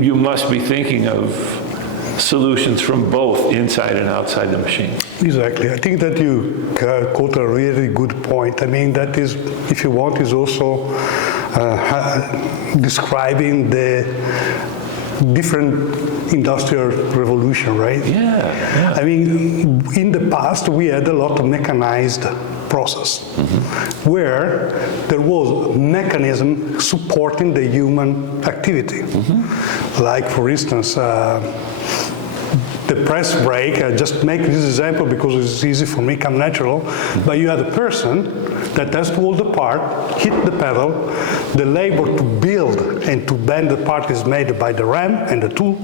you must be thinking of solutions from both inside and outside the machine. Exactly. I think that you quote a really good point. I mean, that is, if you want, is also describing the different industrial revolution, right? Yeah. I mean, in the past, we had a lot of mechanized process, where there was mechanism supporting the human activity. Like, for instance, the press brake, I just make this example because it's easy for me, come natural, but you have a person that has to hold the part, hit the pedal, the labor to build and to bend the part is made by the ram and the tool,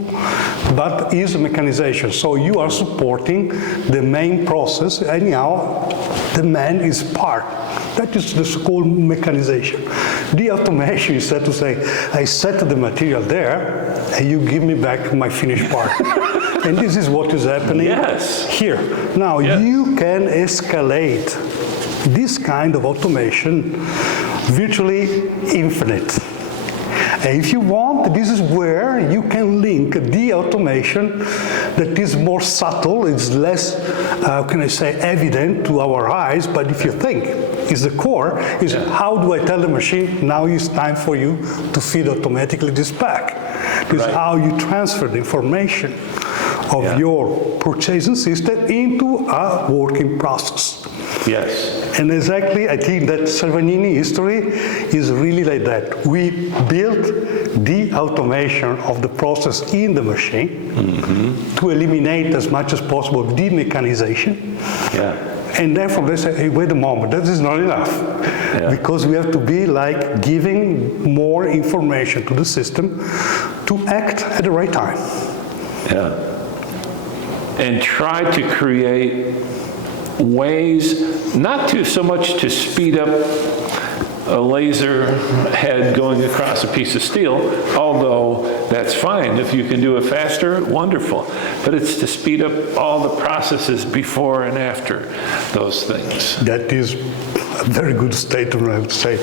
but is a mechanization. So you are supporting the main process, anyhow, the man is part. That is the so-called mechanization. The automation is said to say, I set the material there, and you give me back my finished part. And this is what is happening here. Now, you can escalate this kind of automation virtually infinite. And if you want, this is where you can link the automation that is more subtle, it's less, how can I say, evident to our eyes, but if you think, is the core, is how do I tell the machine, now it's time for you to feed automatically this pack. This is how you transfer the information of your purchasing system into a working process. Yes. And exactly, I think that Salvagnini history is really like that. We built the automation of the process in the machine to eliminate as much as possible the mechanization. And therefore they say, hey, wait a moment, that is not enough. Because we have to be like giving more information to the system to act at the right time. And try to create ways, not to so much to speed up a laser head going across a piece of steel, although that's fine. If you can do it faster, wonderful. But it's to speed up all the processes before and after those things. That is a very good statement, I would say.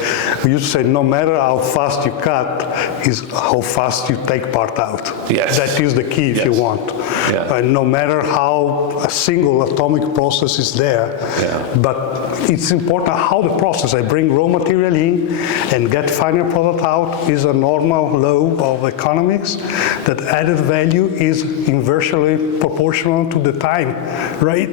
We used to say, no matter how fast you cut, is how fast you take part out. That is the key if you want. No matter how a single atomic process is there, but it's important how the process, I bring raw material in and get final product out, is a normal law of economics, that added value is inversely proportional to the time, right?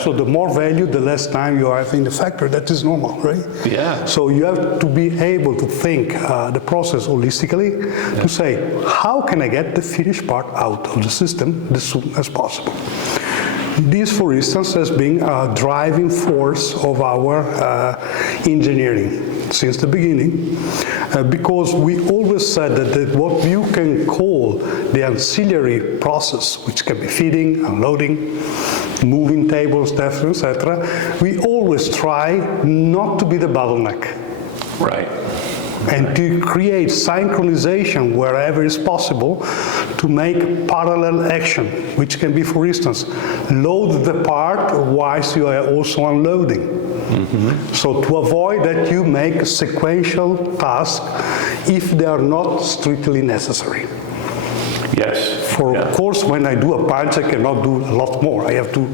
So the more value, the less time you have in the factory. That is normal, right? So you have to be able to think the process holistically, to say, how can I get the finished part out of the system as soon as possible? This, for instance, has been a driving force of our engineering since the beginning, because we always said that what you can call the ancillary process, which can be feeding, unloading, moving tables, etc., we always try not to be the bottleneck. And to create synchronization wherever is possible, to make parallel action, which can be, for instance, load the part whilst you are also unloading. So to avoid that you make sequential tasks if they are not strictly necessary. Of course, when I do a punch, I cannot do a lot more. I have to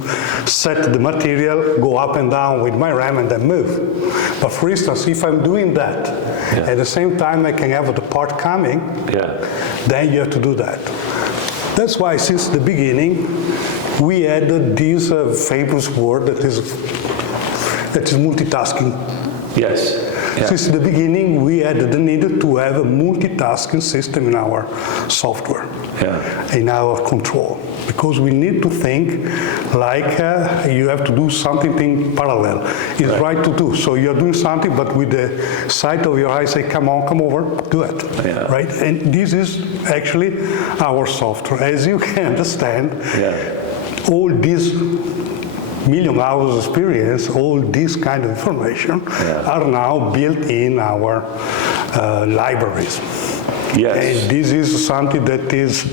set the material, go up and down with my ram, and then move. But for instance, if I'm doing that, at the same time I can have the part coming, then you have to do that. That's why since the beginning, we added this famous word that is multitasking. Since the beginning, we had the need to have a multitasking system in our software, in our control, because we need to think like you have to do something in parallel. It's right to do. So you're doing something, but with the side of your eye, say, come on, come over, do it, right? And this is actually our software. As you can understand, all these million hours experience, all this kind of information are now built in our libraries. And this is something that is,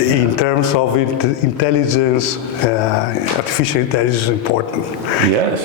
in terms of intelligence, artificial intelligence, important.